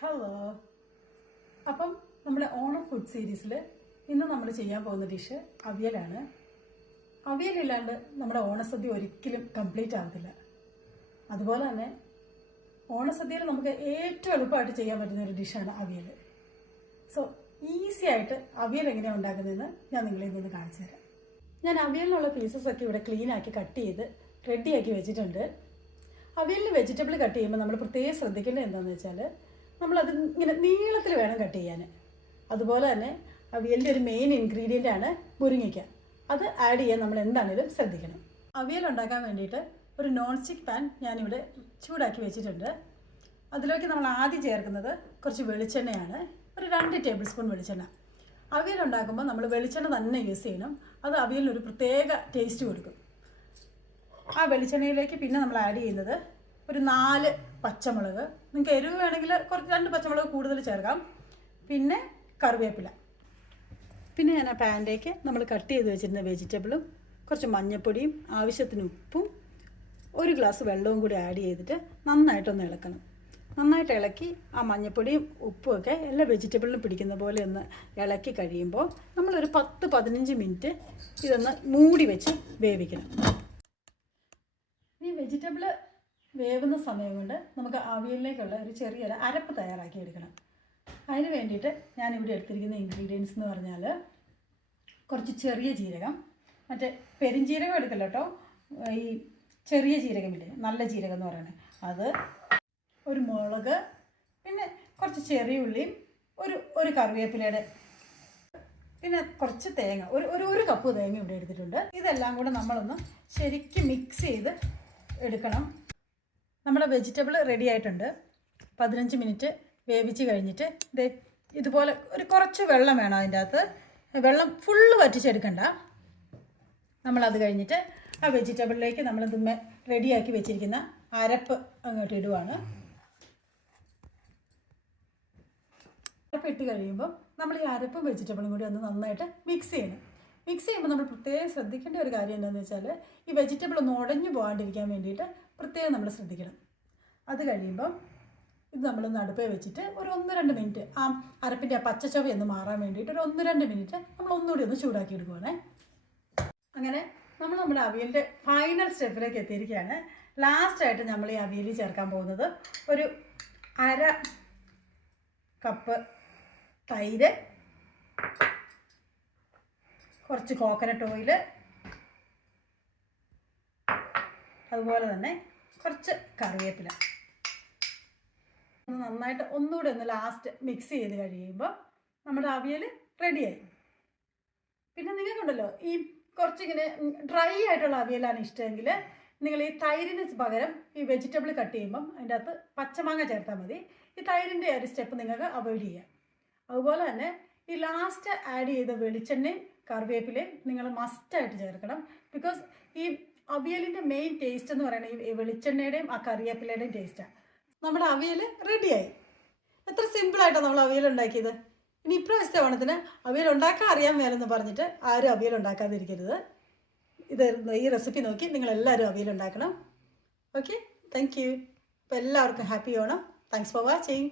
Hello. അപ്പം നമ്മുടെ Onam food സീരീസിൽ ഇന്ന് നമ്മൾ ചെയ്യാൻ പോകുന്ന ഡിഷ് അവിയലാണ്. അവിയലില്ലാണ്ട് നമ്മുടെ ഓണസദ്യ ഒരിക്കലും കംപ്ലീറ്റ് ആവത്തില്ല. അതുപോലെ തന്നെ ഓണസദ്യയിൽ നമുക്ക് ഏറ്റവും എളുപ്പമായിട്ട് ചെയ്യാൻ പറ്റുന്ന ഒരു ഡിഷാണ് അവിയൽ. സോ ഈസി ആയിട്ട് അവിയൽ എങ്ങനെയാണ് ഉണ്ടാക്കുന്നതെന്ന് ഞാൻ നിങ്ങളെ ഇന്ന് കാണിച്ചു തരാം. ഞാൻ അവിയലിനുള്ള പീസസ് ഒക്കെ ഇവിടെ ക്ലീൻ ആക്കി കട്ട് ചെയ്ത് റെഡിയാക്കി വെച്ചിട്ടുണ്ട്. അവിയലിന് വെജിറ്റബിൾ കട്ട് ചെയ്യുമ്പോൾ നമ്മൾ പ്രത്യേകം ശ്രദ്ധിക്കേണ്ടത് എന്താണെന്ന് വെച്ചാൽ നമ്മളത് ഇങ്ങനെ നീളത്തിൽ വേണം കട്ട് ചെയ്യാൻ. അതുപോലെ തന്നെ അവിയലിൻ്റെ ഒരു മെയിൻ ഇൻഗ്രീഡിയൻ്റ് ആണ് മുരിങ്ങയ്ക്ക. അത് ആഡ് ചെയ്യാൻ നമ്മൾ എന്താണെങ്കിലും ശ്രദ്ധിക്കണം. അവിയൽ ഉണ്ടാക്കാൻ വേണ്ടിയിട്ട് ഒരു നോൺ സ്റ്റിക്ക് പാൻ ഞാനിവിടെ ചൂടാക്കി വെച്ചിട്ടുണ്ട്. അതിലേക്ക് നമ്മൾ ആദ്യം ചേർക്കുന്നത് കുറച്ച് വെളിച്ചെണ്ണയാണ്. ഒരു 2 ടേബിൾ സ്പൂൺ വെളിച്ചെണ്ണ. അവിയൽ ഉണ്ടാക്കുമ്പോൾ നമ്മൾ വെളിച്ചെണ്ണ തന്നെ യൂസ് ചെയ്യണം. അത് അവിയലിനൊരു പ്രത്യേക ടേസ്റ്റ് കൊടുക്കും. ആ വെളിച്ചെണ്ണയിലേക്ക് പിന്നെ നമ്മൾ ആഡ് ചെയ്യുന്നത് ഒരു 4 പച്ചമുളക്. നിങ്ങൾക്ക് എരിവ് വേണമെങ്കിൽ കുറച്ച് 2 പച്ചമുളക് കൂടുതൽ ചേർക്കാം. പിന്നെ കറിവേപ്പില. പിന്നെ ഞാൻ ആ പാനിലേക്ക് നമ്മൾ കട്ട് ചെയ്ത് വെച്ചിരുന്ന വെജിറ്റബിളും കുറച്ച് മഞ്ഞൾപ്പൊടിയും ആവശ്യത്തിന് ഉപ്പും 1 ഗ്ലാസ് വെള്ളവും കൂടി ആഡ് ചെയ്തിട്ട് നന്നായിട്ടൊന്ന് ഇളക്കണം. നന്നായിട്ട് ഇളക്കി ആ മഞ്ഞൾപ്പൊടിയും ഉപ്പുമൊക്കെ എല്ലാ വെജിറ്റബിളിലും പിടിക്കുന്ന പോലെ ഒന്ന് ഇളക്കി കഴിയുമ്പോൾ നമ്മളൊരു 10-15 മിനിറ്റ് ഇതൊന്ന് മൂടി വെച്ച് വേവിക്കണം. ഈ വെജിറ്റബിൾ വേവുന്ന സമയം കൊണ്ട് നമുക്ക് അവിയലിലേക്കുള്ള ഒരു ചെറിയൊരു അരപ്പ് തയ്യാറാക്കി എടുക്കണം. അതിന് വേണ്ടിയിട്ട് ഞാനിവിടെ എടുത്തിരിക്കുന്ന ഇൻഗ്രീഡിയൻസ് എന്ന് പറഞ്ഞാൽ കുറച്ച് ചെറിയ ജീരകം, മറ്റേ പെരിഞ്ജീരകം എടുക്കല്ലോ കേട്ടോ, ഈ ചെറിയ ജീരകമില്ലേ, നല്ല ജീരകം എന്ന് പറയുന്നത് അത്, ഒരു മുളക്, പിന്നെ കുറച്ച് ചെറിയ ഉള്ളിയും ഒരു കറിവേപ്പിലയുടെ, പിന്നെ കുറച്ച് തേങ്ങ, ഒരു കപ്പ് തേങ്ങ ഇവിടെ എടുത്തിട്ടുണ്ട്. ഇതെല്ലാം കൂടെ നമ്മളൊന്ന് ശരിക്കും മിക്സ് ചെയ്ത് എടുക്കണം. നമ്മുടെ വെജിറ്റബിൾ റെഡി ആയിട്ടുണ്ട്. 15 മിനിറ്റ് വേവിച്ച് കഴിഞ്ഞിട്ട് ഇതുപോലെ കുറച്ച് വെള്ളം വേണം അതിൻ്റെ അകത്ത്. വെള്ളം ഫുള്ള് വറ്റിച്ചെടുക്കണ്ട. നമ്മളത് കഴിഞ്ഞിട്ട് ആ വെജിറ്റബിളിലേക്ക് നമ്മൾ റെഡിയാക്കി വെച്ചിരിക്കുന്ന അരപ്പ് അങ്ങോട്ട് ഇടുവാണ്. അരപ്പ് ഇട്ട് കഴിയുമ്പോൾ നമ്മൾ ഈ അരപ്പും വെജിറ്റബിളും കൂടി ഒന്ന് നന്നായിട്ട് മിക്സ് ചെയ്യണം. മിക്സ് ചെയ്യുമ്പോൾ നമ്മൾ പ്രത്യേകം ശ്രദ്ധിക്കേണ്ട ഒരു കാര്യം എന്താണെന്ന് വെച്ചാൽ ഈ വെജിറ്റബിൾ ഒന്ന് ഉടഞ്ഞു പോകാണ്ടിരിക്കാൻ വേണ്ടിയിട്ട് പ്രത്യേകം നമ്മൾ ശ്രദ്ധിക്കണം. അത് കഴിയുമ്പം ഇത് നമ്മളൊന്ന് അടുപ്പേ വെച്ചിട്ട് ഒരു 1-2 മിനിറ്റ് ആ അരപ്പിൻ്റെ ആ പച്ചച്ചൊവ ഒന്ന് മാറാൻ വേണ്ടിയിട്ട് ഒരു 1-2 മിനിറ്റ് നമ്മൾ ഒന്നുകൂടി ഒന്ന് ചൂടാക്കി എടുക്കുവാണേ. അങ്ങനെ നമ്മുടെ അവിയലിൻ്റെ ഫൈനൽ സ്റ്റെപ്പിലേക്ക് എത്തിയിരിക്കുകയാണ്. ലാസ്റ്റായിട്ട് നമ്മൾ ഈ അവിയലിൽ ചേർക്കാൻ പോകുന്നത് ഒരു 1/2 കപ്പ് തൈര്, കുറച്ച് കോക്കനട്ട് ഓയിൽ, അതുപോലെ തന്നെ കുറച്ച് കറിവേപ്പില. നന്നായിട്ട് ഒന്നുകൂടെ ഒന്ന് ലാസ്റ്റ് മിക്സ് ചെയ്ത് കഴിയുമ്പോൾ നമ്മുടെ അവിയൽ റെഡിയായി. പിന്നെ നിങ്ങൾക്കുണ്ടല്ലോ ഈ കുറച്ചിങ്ങനെ ഡ്രൈ ആയിട്ടുള്ള അവിയലാണ് ഇഷ്ടമെങ്കിൽ നിങ്ങൾ ഈ തൈരിന് പകരം ഈ വെജിറ്റബിൾ കട്ട് ചെയ്യുമ്പം അതിൻ്റെ അകത്ത് പച്ചമാങ്ങ ചേർത്താൽ മതി. ഈ തൈരിൻ്റെ ഒരു സ്റ്റെപ്പ് നിങ്ങൾക്ക് അവോയ്ഡ് ചെയ്യാം. അതുപോലെ തന്നെ ഈ ലാസ്റ്റ് ആഡ് ചെയ്ത വെളിച്ചെണ്ണയും കറിവേപ്പിലയും നിങ്ങൾ മസ്റ്റായിട്ട് ചേർക്കണം. ബിക്കോസ് ഈ അവിയലിൻ്റെ മെയിൻ ടേസ്റ്റ് എന്ന് പറയുന്നത് ഈ വെളിച്ചെണ്ണയുടെയും ആ കറിവേപ്പിലയുടെയും ടേസ്റ്റാണ്. നമ്മുടെ അവിയൽ റെഡിയായി. എത്ര സിമ്പിളായിട്ടാണ് നമ്മൾ അവിയൽ ഉണ്ടാക്കിയത്. ഇനി ഇപ്രാവശ്യത്തെ ഓണത്തിന് അവിയൽ ഉണ്ടാക്കാൻ അറിയാൻ മേലെന്ന് പറഞ്ഞിട്ട് ആരും അവിയൽ ഉണ്ടാക്കാതിരിക്കരുത്. ഈ റെസിപ്പി നോക്കി നിങ്ങളെല്ലാവരും അവിയൽ ഉണ്ടാക്കണം. Okay, thank you. അപ്പോൾ എല്ലാവർക്കും happy Onam. Thanks for watching.